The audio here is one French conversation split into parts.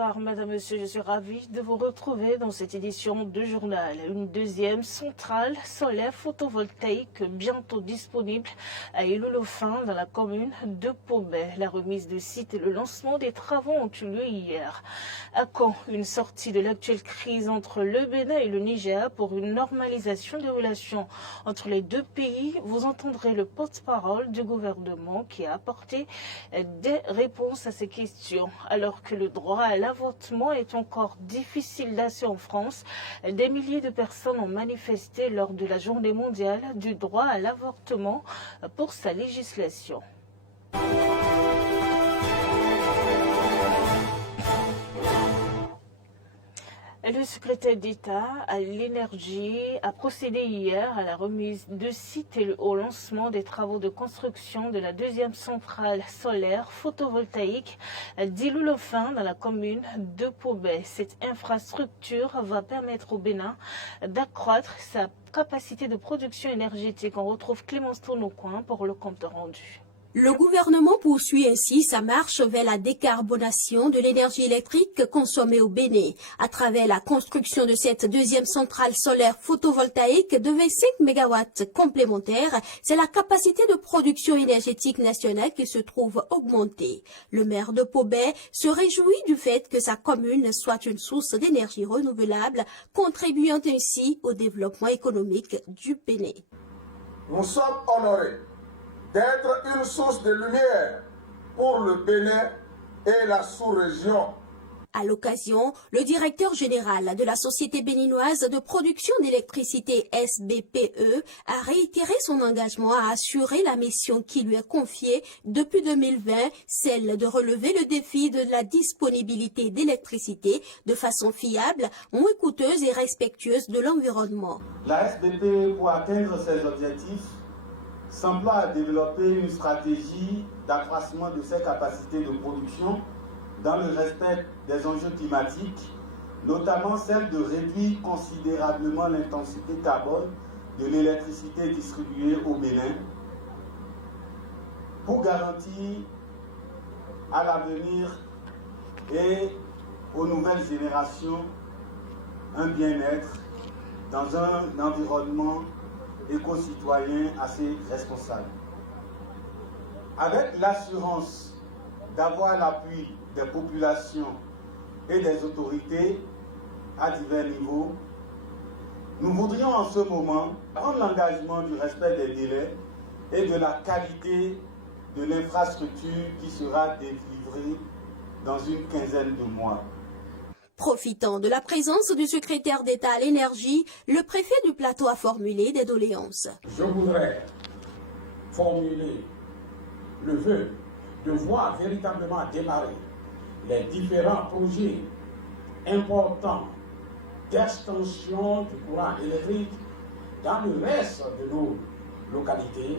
bonsoir Madame, Monsieur, je suis ravie de vous retrouver dans cette édition de journal. Une deuxième centrale solaire photovoltaïque bientôt disponible à Illoulofin dans la commune de Pobet. La remise de site et le lancement des travaux ont eu lieu hier. À quand une sortie de l'actuelle crise entre le Bénin et le Niger pour une normalisation des relations entre les deux pays? Vous entendrez le porte-parole du gouvernement qui a apporté des réponses à ces questions. Alors que le droit à l'avortement est encore difficile d'accès en France, des milliers de personnes ont manifesté lors de la Journée mondiale du droit à l'avortement pour sa législation. Le secrétaire d'État à l'énergie a procédé hier à la remise de sites et au lancement des travaux de construction de la deuxième centrale solaire photovoltaïque d'Illoulofin dans la commune de Pobet. Cette infrastructure va permettre au Bénin d'accroître sa capacité de production énergétique. On retrouve Clémence Tournocoin pour le compte rendu. Le gouvernement poursuit ainsi sa marche vers la décarbonation de l'énergie électrique consommée au Bénin. À travers la construction de cette deuxième centrale solaire photovoltaïque de 25 MW complémentaires, c'est la capacité de production énergétique nationale qui se trouve augmentée. Le maire de Pobet se réjouit du fait que sa commune soit une source d'énergie renouvelable, contribuant ainsi au développement économique du Bénin. Nous sommes honorés d'être une source de lumière pour le Bénin et la sous-région. À l'occasion, le directeur général de la Société béninoise de production d'électricité SBPE a réitéré son engagement à assurer la mission qui lui est confiée depuis 2020, celle de relever le défi de la disponibilité d'électricité de façon fiable, moins coûteuse et respectueuse de l'environnement. La SBPE, pour atteindre ses objectifs, s'emploie à développer une stratégie d'accroissement de ses capacités de production dans le respect des enjeux climatiques, notamment celle de réduire considérablement l'intensité carbone de l'électricité distribuée au Bénin pour garantir à l'avenir et aux nouvelles générations un bien-être dans un environnement éco-citoyen assez responsable. Avec l'assurance d'avoir l'appui des populations et des autorités à divers niveaux, nous voudrions en ce moment prendre l'engagement du respect des délais et de la qualité de l'infrastructure qui sera délivrée dans une quinzaine de mois. Profitant de la présence du secrétaire d'État à l'énergie, le préfet du plateau a formulé des doléances. Je voudrais formuler le vœu de voir véritablement démarrer les différents projets importants d'extension du courant électrique dans le reste de nos localités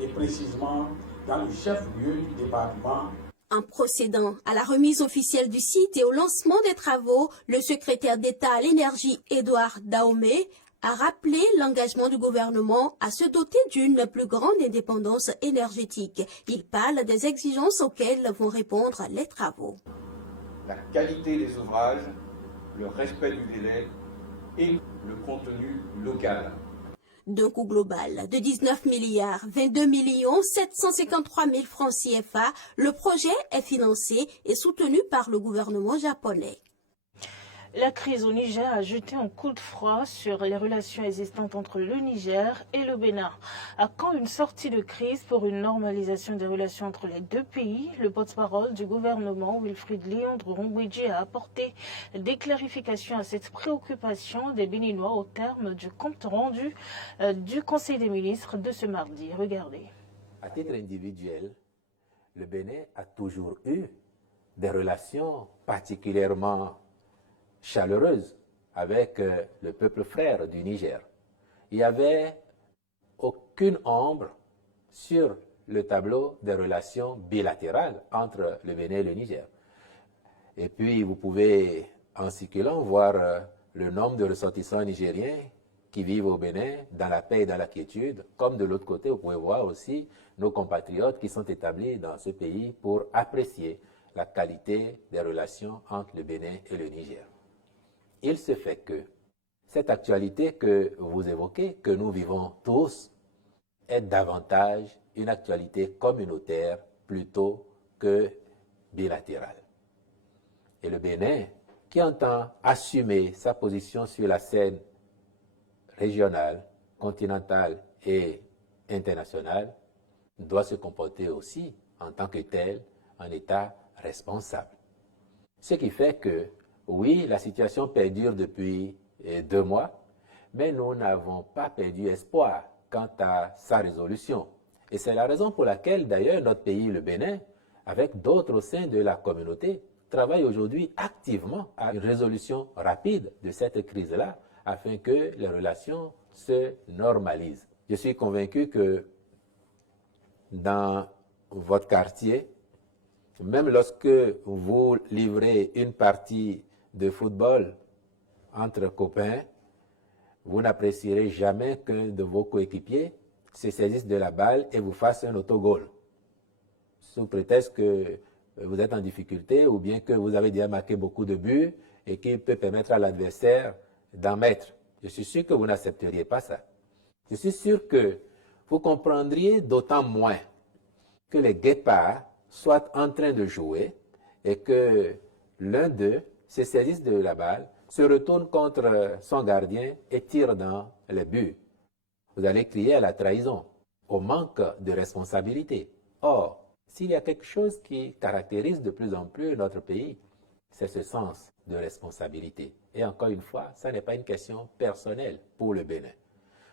et précisément dans le chef-lieu du département. En procédant à la remise officielle du site et au lancement des travaux, le secrétaire d'État à l'énergie, Édouard Dahomey, a rappelé l'engagement du gouvernement à se doter d'une plus grande indépendance énergétique. Il parle des exigences auxquelles vont répondre les travaux. La qualité des ouvrages, le respect du délai et le contenu local. D'un coût global de 19 milliards 22 millions 753 000 francs CFA, le projet est financé et soutenu par le gouvernement japonais. La crise au Niger a jeté un coup de froid sur les relations existantes entre le Niger et le Bénin. À quand une sortie de crise pour une normalisation des relations entre les deux pays? Le porte-parole du gouvernement, Wilfried Léandre Rongwedji, a apporté des clarifications à cette préoccupation des Béninois au terme du compte rendu du Conseil des ministres de ce mardi. Regardez. À titre individuel, le Bénin a toujours eu des relations particulièrement chaleureuse avec le peuple frère du Niger. Il n'y avait aucune ombre sur le tableau des relations bilatérales entre le Bénin et le Niger. Et puis, vous pouvez, en circulant, voir le nombre de ressortissants nigériens qui vivent au Bénin dans la paix et dans la quiétude, comme de l'autre côté, vous pouvez voir aussi nos compatriotes qui sont établis dans ce pays pour apprécier la qualité des relations entre le Bénin et le Niger. Il se fait que cette actualité que vous évoquez, que nous vivons tous, est davantage une actualité communautaire plutôt que bilatérale. Et le Bénin, qui entend assumer sa position sur la scène régionale, continentale et internationale, doit se comporter aussi en tant que tel, un État responsable. Ce qui fait que, oui, la situation perdure depuis 2 mois, mais nous n'avons pas perdu espoir quant à sa résolution. Et c'est la raison pour laquelle, d'ailleurs, notre pays, le Bénin, avec d'autres au sein de la communauté, travaille aujourd'hui activement à une résolution rapide de cette crise-là, afin que les relations se normalisent. Je suis convaincu que dans votre quartier, même lorsque vous livrez une partie de football entre copains, vous n'apprécierez jamais qu'un de vos coéquipiers se saisisse de la balle et vous fasse un autogol, sous prétexte que vous êtes en difficulté ou bien que vous avez déjà marqué beaucoup de buts et qu'il peut permettre à l'adversaire d'en mettre. Je suis sûr que vous n'accepteriez pas ça. Je suis sûr que vous comprendriez d'autant moins que les guépards soient en train de jouer et que l'un d'eux se saisisse de la balle, se retourne contre son gardien et tire dans les buts. Vous allez crier à la trahison, au manque de responsabilité. Or, s'il y a quelque chose qui caractérise de plus en plus notre pays, c'est ce sens de responsabilité. Et encore une fois, ça n'est pas une question personnelle pour le Bénin.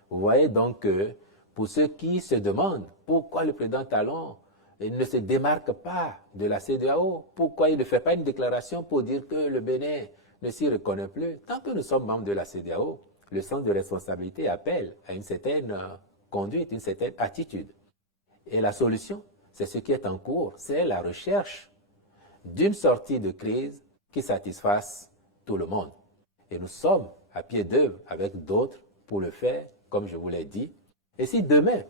Vous voyez donc que pour ceux qui se demandent pourquoi le président Talon ne se démarque pas de la CEDEAO, pourquoi il ne fait pas une déclaration pour dire que le Bénin ne s'y reconnaît plus, tant que nous sommes membres de la CEDEAO, le sens de responsabilité appelle à une certaine conduite, une certaine attitude. Et la solution, c'est ce qui est en cours, c'est la recherche d'une sortie de crise qui satisfasse tout le monde. Et nous sommes à pied d'œuvre avec d'autres pour le faire, comme je vous l'ai dit. Et si demain,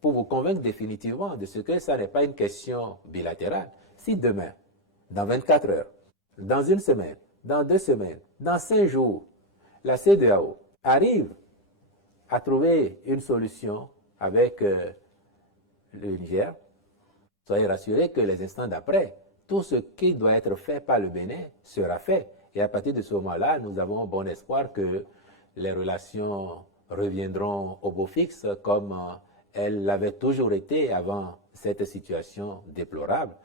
pour vous convaincre définitivement de ce que ça n'est pas une question bilatérale, si demain, dans 24 heures, dans 1 semaine, dans 2 semaines, dans 5 jours, la CEDEAO arrive à trouver une solution avec le Niger, soyez rassurés que les instants d'après, tout ce qui doit être fait par le Bénin sera fait. Et à partir de ce moment-là, nous avons bon espoir que les relations reviendront au beau fixe comme elles l'avaient toujours été avant cette situation déplorable.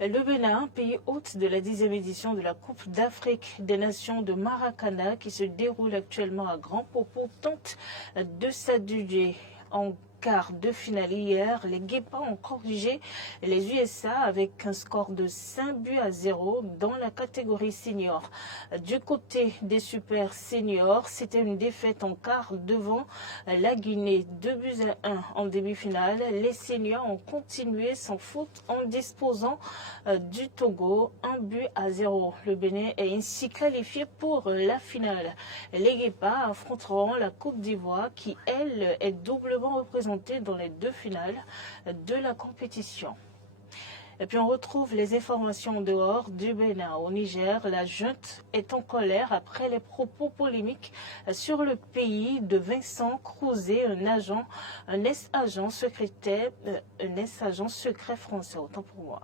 Le Bénin, pays hôte de la 10e édition de la Coupe d'Afrique des Nations de Maracana qui se déroule actuellement à Grand Popo, tente de s'adjuger en quart de finale hier. Les Guépards ont corrigé les USA avec un score de 5-0 dans la catégorie senior. Du côté des super seniors, c'était une défaite en quart devant la Guinée, 2-1 en demi-finale. Les seniors ont continué sans faute en disposant du Togo, 1-0. Le Bénin est ainsi qualifié pour la finale. Les Guépards affronteront la Côte d'Ivoire qui, elle, est doublement représentée dans les 2 finales de la compétition. Et puis on retrouve les informations en dehors du Bénin. Au Niger, la junte est en colère après les propos polémiques sur le pays de Vincent Crouzet, un ex-agent secret français, autant pour moi.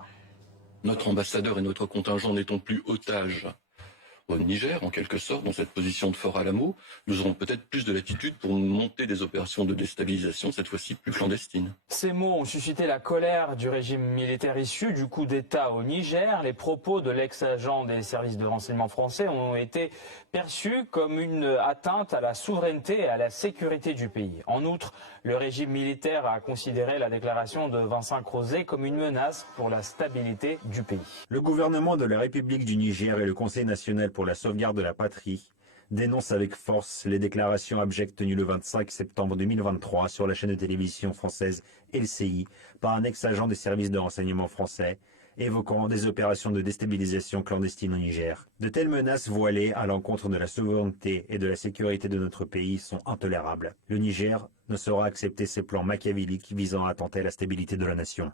Notre ambassadeur et notre contingent n'étant plus otages au Niger, en quelque sorte, dans cette position de Fort Alamo, nous aurons peut-être plus de latitude pour monter des opérations de déstabilisation, cette fois-ci plus clandestines. Ces mots ont suscité la colère du régime militaire issu du coup d'État au Niger. Les propos de l'ex-agent des services de renseignement français ont été perçus comme une atteinte à la souveraineté et à la sécurité du pays. En outre, le régime militaire a considéré la déclaration de Vincent Crouzet comme une menace pour la stabilité du pays. Le gouvernement de la République du Niger et le Conseil national pour la sauvegarde de la patrie dénoncent avec force les déclarations abjectes tenues le 25 septembre 2023 sur la chaîne de télévision française LCI par un ex-agent des services de renseignement français évoquant des opérations de déstabilisation clandestine au Niger. De telles menaces voilées à l'encontre de la souveraineté et de la sécurité de notre pays sont intolérables. Le Niger ne saura accepter ces plans machiavéliques visant à attenter à la stabilité de la nation.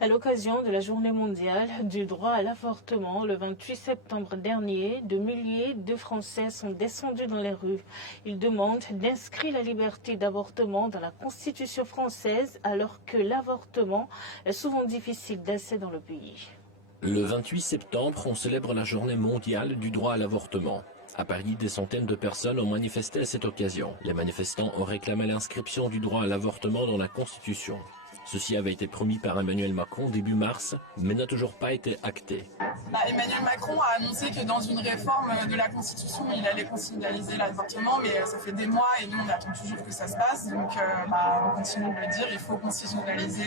À l'occasion de la journée mondiale du droit à l'avortement, le 28 septembre dernier, de milliers de Français sont descendus dans les rues. Ils demandent d'inscrire la liberté d'avortement dans la Constitution française alors que l'avortement est souvent difficile d'accès dans le pays. Le 28 septembre, on célèbre la journée mondiale du droit à l'avortement. À Paris, des centaines de personnes ont manifesté à cette occasion. Les manifestants ont réclamé l'inscription du droit à l'avortement dans la Constitution. Ceci avait été promis par Emmanuel Macron début mars, mais n'a toujours pas été acté. Emmanuel Macron a annoncé que dans une réforme de la Constitution, il allait constitutionnaliser l'avortement, mais ça fait des mois et nous on attend toujours que ça se passe. Donc on continue de le dire, il faut constitutionnaliser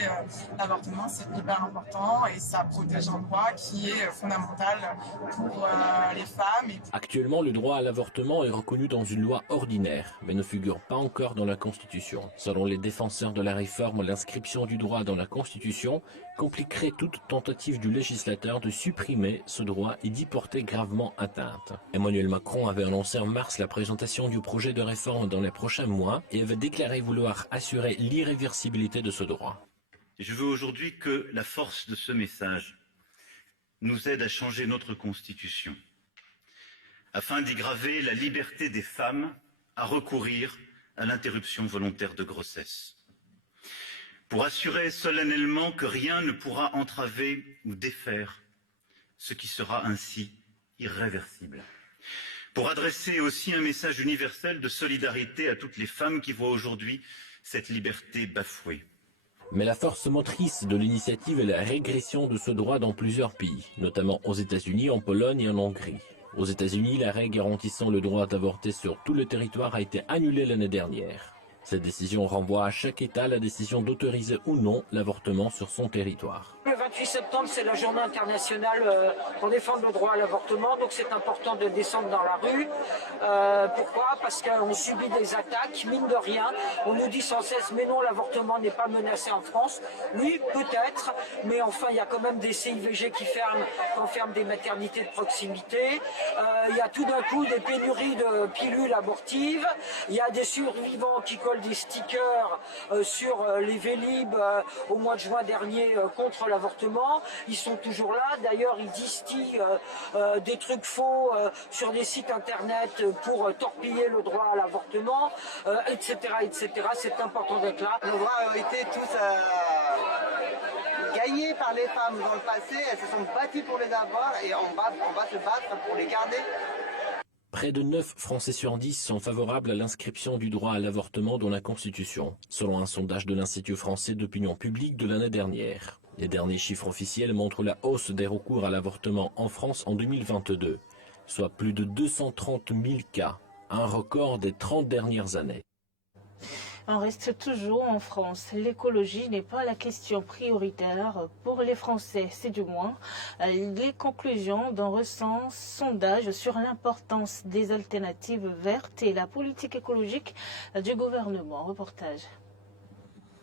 l'avortement, c'est hyper important et ça protège un droit qui est fondamental pour les femmes. Actuellement, le droit à l'avortement est reconnu dans une loi ordinaire, mais ne figure pas encore dans la Constitution. Selon les défenseurs de la réforme, l'inscription du droit dans la Constitution compliquerait toute tentative du législateur de supprimer ce droit et d'y porter gravement atteinte. Emmanuel Macron avait annoncé en mars la présentation du projet de réforme dans les prochains mois et avait déclaré vouloir assurer l'irréversibilité de ce droit. Je veux aujourd'hui que la force de ce message nous aide à changer notre Constitution, afin d'y graver la liberté des femmes à recourir à l'interruption volontaire de grossesse, pour assurer solennellement que rien ne pourra entraver ou défaire ce qui sera ainsi irréversible, pour adresser aussi un message universel de solidarité à toutes les femmes qui voient aujourd'hui cette liberté bafouée. Mais la force motrice de l'initiative est la régression de ce droit dans plusieurs pays, notamment aux États-Unis, en Pologne et en Hongrie. Aux États-Unis, l'arrêt garantissant le droit d'avorter sur tout le territoire a été annulé l'année dernière. Cette décision renvoie à chaque État la décision d'autoriser ou non l'avortement sur son territoire. Le 28 septembre, c'est la journée internationale pour défendre le droit à l'avortement, donc c'est important de descendre dans la rue. Pourquoi? Parce qu'on subit des attaques, mine de rien. On nous dit sans cesse, mais non, l'avortement n'est pas menacé en France. Oui, peut-être, mais enfin, il y a quand même des CIVG qui ferment des maternités de proximité. Il y a tout d'un coup des pénuries de pilules abortives. Il y a des survivants qui collent des stickers sur les Vélib au mois de juin dernier contre l'avortement. Ils sont toujours là. D'ailleurs, ils distillent des trucs faux sur des sites internet pour torpiller le droit à l'avortement, etc., etc. C'est important d'être là. Nos droits ont été tous gagnés par les femmes dans le passé. Elles se sont battues pour les avoir et on va se battre pour les garder. Près de 9 Français sur 10 sont favorables à l'inscription du droit à l'avortement dans la Constitution, selon un sondage de l'Institut français d'opinion publique de l'année dernière. Les derniers chiffres officiels montrent la hausse des recours à l'avortement en France en 2022, soit plus de 230 000 cas, un record des 30 dernières années. On reste toujours en France. L'écologie n'est pas la question prioritaire pour les Français. C'est du moins les conclusions d'un récent sondage sur l'importance des alternatives vertes et la politique écologique du gouvernement. Reportage.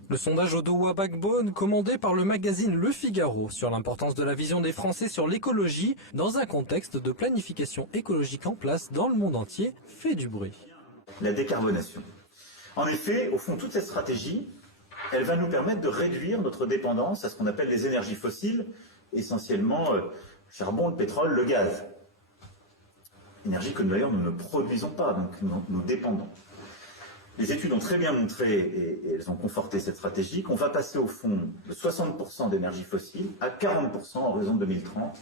Le sondage Odowa Backbone, commandé par le magazine Le Figaro, sur l'importance de la vision des Français sur l'écologie dans un contexte de planification écologique en place dans le monde entier, fait du bruit. La décarbonation. En effet, au fond, toute cette stratégie, elle va nous permettre de réduire notre dépendance à ce qu'on appelle les énergies fossiles, essentiellement le charbon, le pétrole, le gaz. Énergie que d'ailleurs nous ne produisons pas, donc nous dépendons. Les études ont très bien montré, et elles ont conforté cette stratégie, qu'on va passer au fond de 60% d'énergie fossile à 40% en horizon 2030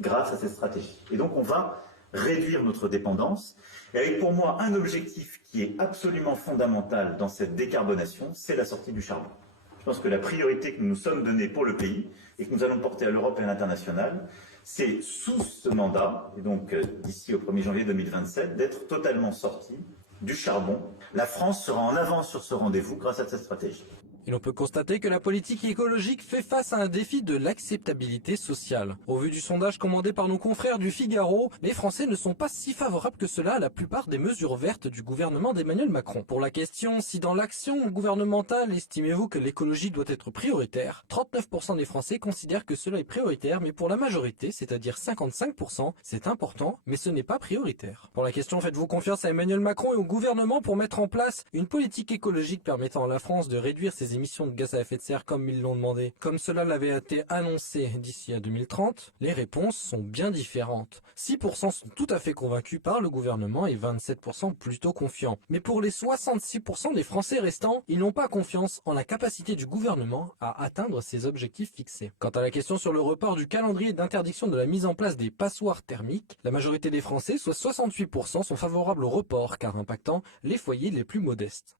grâce à cette stratégie. Et donc on va réduire notre dépendance, et avec pour moi un objectif qui est absolument fondamental dans cette décarbonation, c'est la sortie du charbon. Je pense que la priorité que nous nous sommes donnée pour le pays, et que nous allons porter à l'Europe et à l'international, c'est sous ce mandat, et donc d'ici au 1er janvier 2027, d'être totalement sorti du charbon. La France sera en avance sur ce rendez-vous grâce à cette stratégie. Et l'on peut constater que la politique écologique fait face à un défi de l'acceptabilité sociale. Au vu du sondage commandé par nos confrères du Figaro, les Français ne sont pas si favorables que cela à la plupart des mesures vertes du gouvernement d'Emmanuel Macron. Pour la question si dans l'action gouvernementale estimez-vous que l'écologie doit être prioritaire, 39% des Français considèrent que cela est prioritaire, mais pour la majorité, c'est-à-dire 55%, c'est important, mais ce n'est pas prioritaire. Pour la question faites-vous confiance à Emmanuel Macron et au gouvernement pour mettre en place une politique écologique permettant à la France de réduire ses les émissions de gaz à effet de serre comme ils l'ont demandé, comme cela l'avait été annoncé d'ici à 2030, les réponses sont bien différentes. 6% sont tout à fait convaincus par le gouvernement et 27% plutôt confiants. Mais pour les 66% des Français restants, ils n'ont pas confiance en la capacité du gouvernement à atteindre ses objectifs fixés. Quant à la question sur le report du calendrier d'interdiction de la mise en place des passoires thermiques, la majorité des Français, soit 68%, sont favorables au report car impactant les foyers les plus modestes.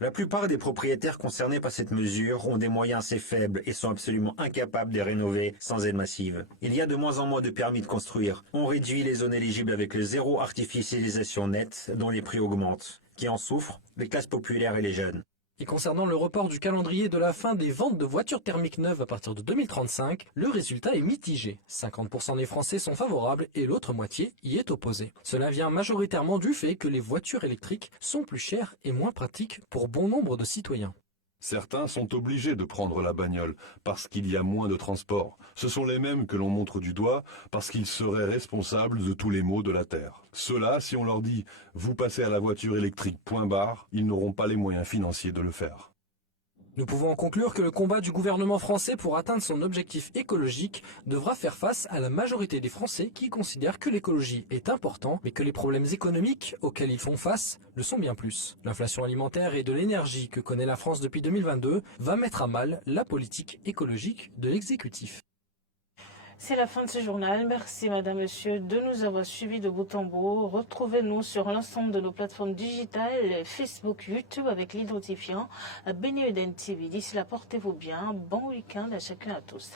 La plupart des propriétaires concernés par cette mesure ont des moyens assez faibles et sont absolument incapables de rénover sans aide massive. Il y a de moins en moins de permis de construire. On réduit les zones éligibles avec le zéro artificialisation nette dont les prix augmentent. Qui en souffrent? Les classes populaires et les jeunes. Et concernant le report du calendrier de la fin des ventes de voitures thermiques neuves à partir de 2035, le résultat est mitigé. 50% des Français sont favorables et l'autre moitié y est opposée. Cela vient majoritairement du fait que les voitures électriques sont plus chères et moins pratiques pour bon nombre de citoyens. Certains sont obligés de prendre la bagnole parce qu'il y a moins de transport. Ce sont les mêmes que l'on montre du doigt parce qu'ils seraient responsables de tous les maux de la Terre. Ceux-là, si on leur dit « vous passez à la voiture électrique, point barre », ils n'auront pas les moyens financiers de le faire. Nous pouvons en conclure que le combat du gouvernement français pour atteindre son objectif écologique devra faire face à la majorité des Français qui considèrent que l'écologie est important, mais que les problèmes économiques auxquels ils font face le sont bien plus. L'inflation alimentaire et de l'énergie que connaît la France depuis 2022 va mettre à mal la politique écologique de l'exécutif. C'est la fin de ce journal. Merci Madame, Monsieur de nous avoir suivis de bout en bout. Retrouvez-nous sur l'ensemble de nos plateformes digitales, Facebook, YouTube avec l'identifiant Béné Eden TV. D'ici là, portez-vous bien. Bon week-end à chacun et à tous.